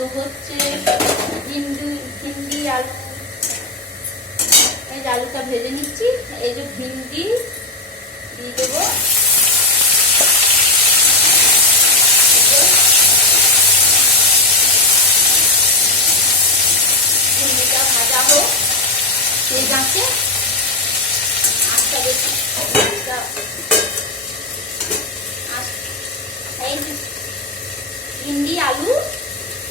ভাজা হচ্ছে ভিন্ডি আলু। এই যে আলুটা ভেজে নিচ্ছি। এই যে ভিন্ডি দিয়ে দেবো। ভিন্ডিটা ভাজা হোক সেই গাছে আটটা বেশি ভিন্ডি আলু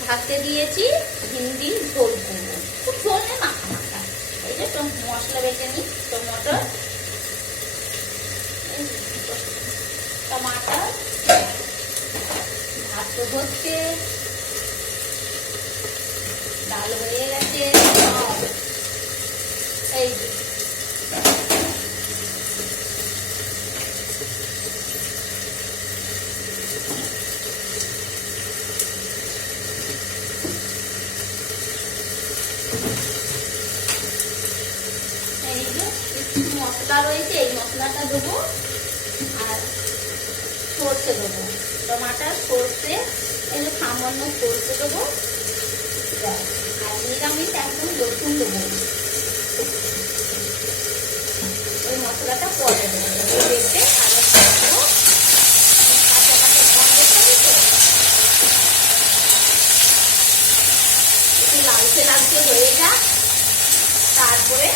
ভাজতে দিয়েছি। ভিন্ডি ঝোল করবো, খুব ঝোল নেই, মাখা মাখা। এই যে মশলা বেটে নিই। টমাটর, টমাটর ভাজতে হচ্ছে। ডাল হয়ে গেছে। এই যে মশলা রয়েছে, এই মশলাটা দেবো। আর সর্ষে দেবো, টমাটার সর্ষে, এই যে সামান্য সর্ষে দেবো। আর নিরামিষ একদম রসুন দেবো। ওই মশলাটা পরে দেবো দেখতে। একটু লালচে লালচে হয়ে যাক, তারপরে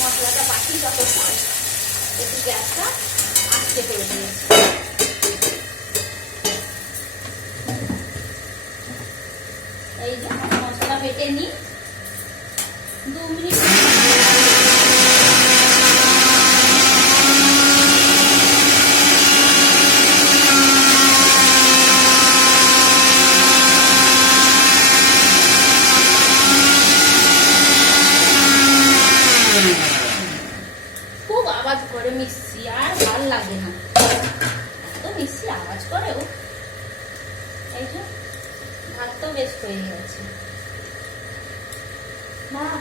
মশলাটা বাকি ততক্ষণ একটু গ্যাসটা আস্তে করে দিয়েছি। এই যে মশলা বেটে নিই 2 মিনিট। খুব আওয়াজ করে মিক্সি, আর ভাল লাগে না তো মিক্সি আওয়াজ করেও। এই যে ভাত তো বেশ হয়ে গেছে। হ্যাঁ,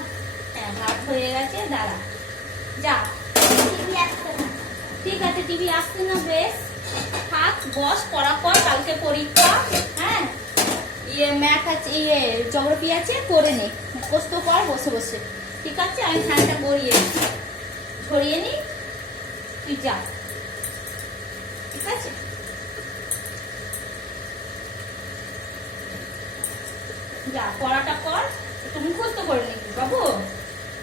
ভাত হয়ে গেছে। দাঁড়া, যা, ঠিক আছে, টিভি আসছে না, বেশ থাক, বস, পড়া কর, কালকে পরীক্ষা। হ্যাঁ, ম্যাথ আছে, জিওগ্রাফি আছে, করে নে, মুখস্থ কর বসে বসে। ঠিক আছে, আমি ফ্যানটা ছড়িয়ে নি, তুই যা। ঠিক আছে, যা, পড়াটা কর, একটু মুখস্থ করে নিবি বাবু,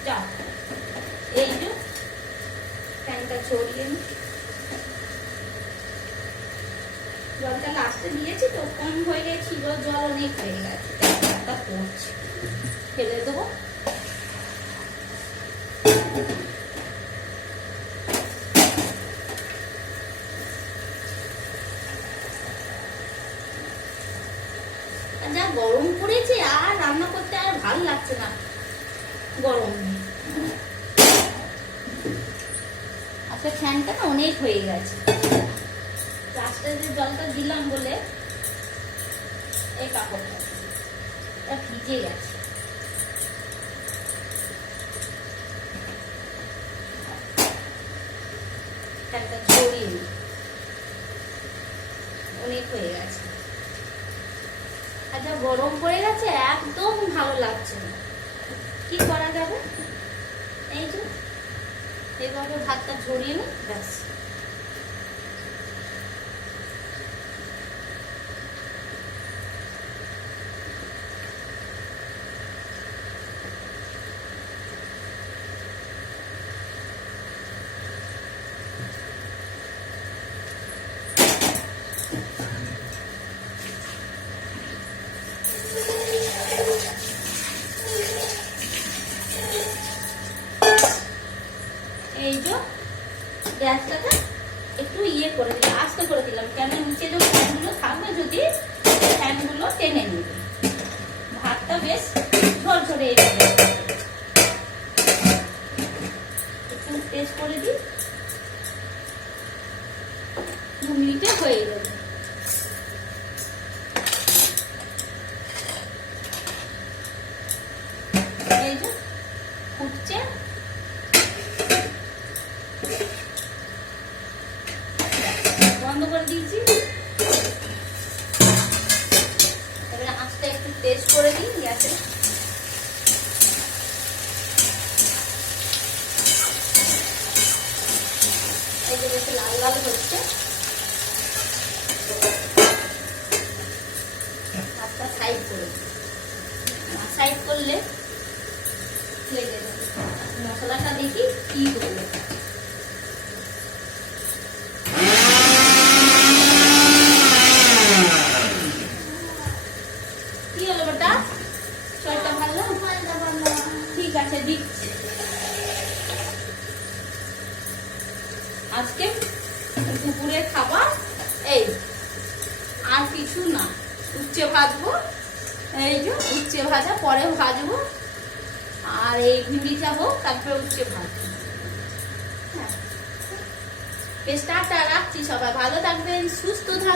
যা। এই যে ফ্যানটা ছড়িয়ে নি। জলটা লাস্টে দিয়েছি তো কম হয়ে গেছিল, জল অনেক হয়ে গেছে, পড়ছি, ফেলে দেবো। যা গরম পড়েছে, আর রান্না করতে আর ভালো লাগছে না গরম। আচ্ছা, ফ্যানটা না অনেক হয়ে গেছে। লাস্টে যে জলটা দিলাম বলে এই কাপড়টা ভিজে গেছে। ফ্যানটা ছড়িয়ে নি, অনেক হয়ে গেছে। আচ্ছা, গরম পড়ে গেছে, একদম ভালো লাগছে না, কি করা যাবে? এই যে এইভাবে ভাতটা ঝরিয়ে নি, ব্যাস। এই যে গ্যাসটাকে একটু করে দিলাম, আস্তে করে দিলাম, কেন নিচে যে ফ্যানগুলো থাকবে, যদি ফ্যানগুলো টেনে নেবে, ভাতটা বেশ ঝরঝরে যাবে। একটু টেস্ট করে দিই, 2 মিনিটে হয়ে যাবে। এই যে ফুটছে, বন্ধ করে দিয়েছি। এবারে আঁচটা একটু টেস্ট করে দিই গ্যাসে। এই যে বেশ লাল লাল হচ্ছে, ভাতটা সাইড করে দিই। সাইড করলে লেগে যাবে। মশলাটা দেখি কি হলো। কি হলো বেটা? শরীরটা ভালো? ঠিক আছে, দিচ্ছি। আজকে দুপুরে খাবার এই, আর কিছু না। উচ্ছে ভাজবো, এই যে উচ্ছে ভাজা পরে ভাজবো, আর এই ভিন্ডি যাবো, তারপরে উচ্ছে ভাজবো। হ্যাঁ, টাটা, রাখছি। সবাই ভালো থাকবেন, সুস্থ থাকবেন।